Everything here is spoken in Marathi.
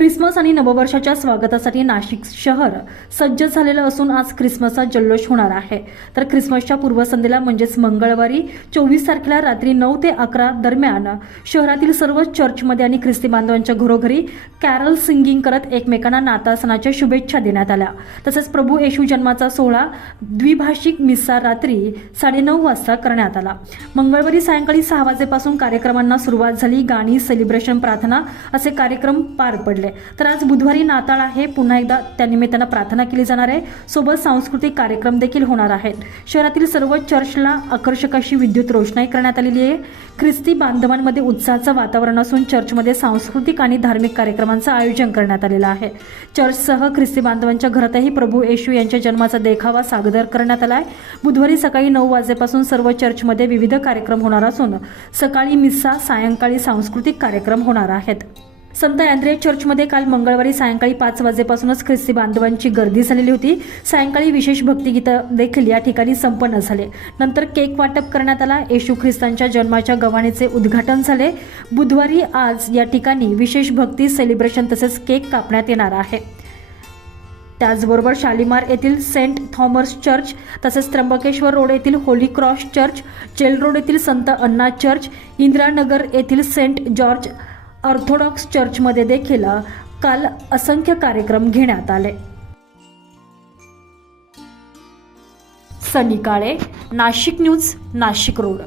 ख्रिसमस आणि नववर्षाच्या स्वागतासाठी नाशिक शहर सज्ज झालेलं असून आज ख्रिसमसचा जल्लोष होणार आहे. तर ख्रिसमसच्या पूर्वसंध्येला म्हणजेच मंगळवारी चोवीस तारखेला रात्री नऊ ते अकरा दरम्यान शहरातील सर्व चर्चमध्ये आणि ख्रिस्ती बांधवांच्या घरोघरी कॅरल सिंगिंग करत एकमेकांना नाताळ सणाच्या शुभेच्छा देण्यात आल्या. तसेच प्रभू येशू जन्माचा सोहळा द्विभाषिक मिस्सा रात्री साडेनऊ वाजता करण्यात आला. मंगळवारी सायंकाळी सहा वाजेपासून कार्यक्रमांना सुरुवात झाली. गाणी सेलिब्रेशन प्रार्थना असे कार्यक्रम पार पडले. तर आज बुधवारी नाताळ आहे. पुन्हा एकदा त्यानिमित्तानं प्रार्थना केली जाणार आहे. सोबत सांस्कृतिक कार्यक्रम देखील होणार आहेत. शहरातील सर्व चर्चला आकर्षक अशी विद्युत रोषणाई करण्यात आलेली आहे. ख्रिस्ती बांधवांमध्ये उत्साहाचं वातावरण असून चर्चमध्ये सांस्कृतिक आणि धार्मिक कार्यक्रमांचं आयोजन करण्यात आलेलं आहे. चर्चसह ख्रिस्ती बांधवांच्या घरातही प्रभू येशू यांच्या जन्माचा देखावा सादर करण्यात आला आहे बुधवारी सकाळी नऊ वाजेपासून सर्व चर्चमध्ये विविध कार्यक्रम होणार असून सकाळी मिस्सा सायंकाळी सांस्कृतिक कार्यक्रम होणार आहेत. संत अँद्रे चर्चमध्ये काल मंगळवारी सायंकाळी पाच वाजेपासूनच ख्रिस्ती बांधवांची गर्दी झालेली होती. सायंकाळी विशेष भक्तिगीतं देखील या ठिकाणी संपन्न झाले. नंतर केक वाटप करण्यात आला. येशू ख्रिस्तांच्या जन्माच्या गव्हाणीचे उद्घाटन झाले. बुधवारी आज या ठिकाणी विशेष भक्ती सेलिब्रेशन तसेच केक कापण्यात येणार आहे. त्याचबरोबर शालिमार येथील सेंट थॉमस चर्च तसेच त्र्यंबकेश्वर रोड येथील होली क्रॉस चर्च चेल रोड येथील संत अण्णा चर्च इंदिरानगर येथील सेंट जॉर्ज ऑर्थोडॉक्स चर्चमध्ये देखील काल असंख्य कार्यक्रम घेण्यात आले. Sunny Kale Nashik news Nashik road.